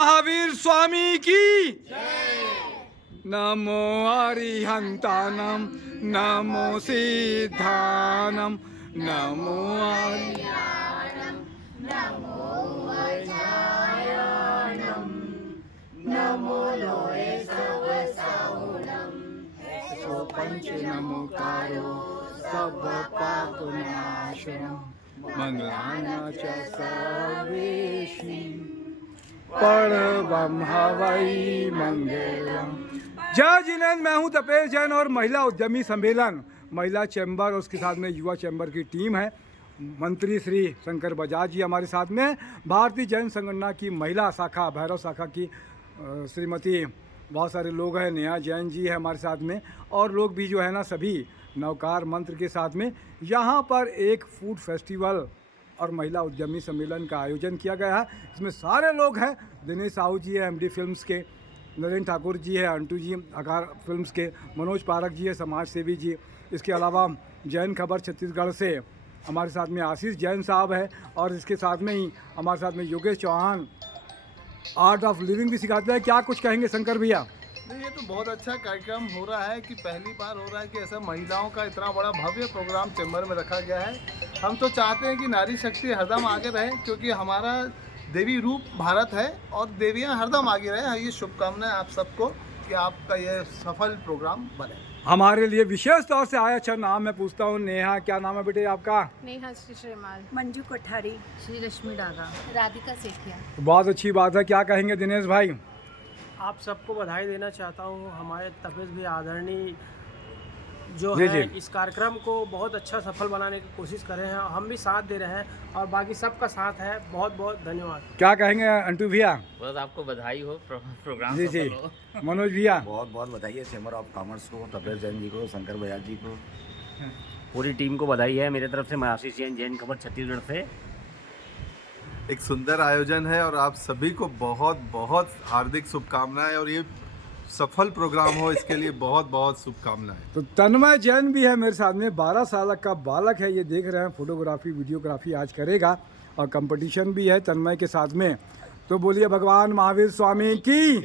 महावीर स्वामी की नमो अरिहंतानम नमो सिद्धानम नमो नमो लोए सो पंच नमोकारो सब पाप नाशनम मंगलानाच सर्वेषि परमं हवै मंगलम। जय जिनेन्द्र, मैं हूं तपेश जैन और महिला उद्यमी सम्मेलन महिला चैम्बर और उसके साथ में युवा चैम्बर की टीम है। मंत्री श्री शंकर बजाज जी हमारे साथ में, भारतीय जैन संगठन की महिला शाखा भैरव शाखा की श्रीमती, बहुत सारे लोग हैं, नेहा जैन जी है हमारे साथ में, और लोग भी जो है ना सभी नवकार मंत्र के साथ में यहाँ पर एक फूड फेस्टिवल और महिला उद्यमी सम्मेलन का आयोजन किया गया है। इसमें सारे लोग हैं, दिनेश साहू जी है एमडी फिल्म्स के, नरेंद्र ठाकुर जी है अंटू जी आकार फिल्म्स के, मनोज पारक जी है समाज सेवी जी, इसके अलावा जैन खबर छत्तीसगढ़ से हमारे साथ में आशीष जैन साहब है, और इसके साथ में ही हमारे साथ में Yogesh Chauhan Art of Living भी सिखाते हैं। क्या कुछ कहेंगे शंकर भैया? नहीं, ये तो बहुत अच्छा कार्यक्रम हो रहा है कि पहली बार हो रहा है कि ऐसा महिलाओं का इतना बड़ा भव्य प्रोग्राम चैम्बर में रखा गया है। हम तो चाहते हैं कि नारी शक्ति हरदम आगे रहे, क्योंकि हमारा देवी रूप भारत है और देवियां हरदम आगे रहे। ये शुभकामनाएं आप सबको कि आपका ये सफल प्रोग्राम बने। हमारे लिए विशेष तौर से आया, अच्छा नाम मैं पूछता हूँ, नेहा क्या नाम है बेटे आपका? नेहा श्री श्रीमाल, मंजू कोठारी, श्री रश्मि डागा, राधिका सेठिया। बहुत अच्छी बात है। क्या कहेंगे दिनेश भाई? आप सबको बधाई देना चाहता हूँ। हमारे तपेश भी आदरणीय जो जी है जी। इस कार्यक्रम को बहुत अच्छा सफल बनाने की कोशिश कर रहे हैं, हम भी साथ दे रहे हैं और बाकी सबका साथ है। बहुत बहुत धन्यवाद। क्या कहेंगे अंटू भैया? बस आपको बधाई हो, प्रोग्राम जी जी। सफल हो। मनोज भैया? बहुत बहुत बधाई है चैम्बर ऑफ कॉमर्स को, तपेश जैन जी को, शंकर बजाज जी को, पूरी टीम को बधाई है मेरे तरफ से। मैं आशीष जैन, जैन खबर छत्तीसगढ़ से। एक सुंदर आयोजन है और आप सभी को बहुत बहुत हार्दिक शुभकामनाएं, और ये सफल प्रोग्राम हो इसके लिए बहुत बहुत शुभकामनाएं। तो तन्मय जैन भी है मेरे साथ में, 12 साल का बालक है, ये देख रहे हैं, फोटोग्राफी वीडियोग्राफी आज करेगा और कंपटीशन भी है तन्मय के साथ में। तो बोलिए भगवान महावीर स्वामी की।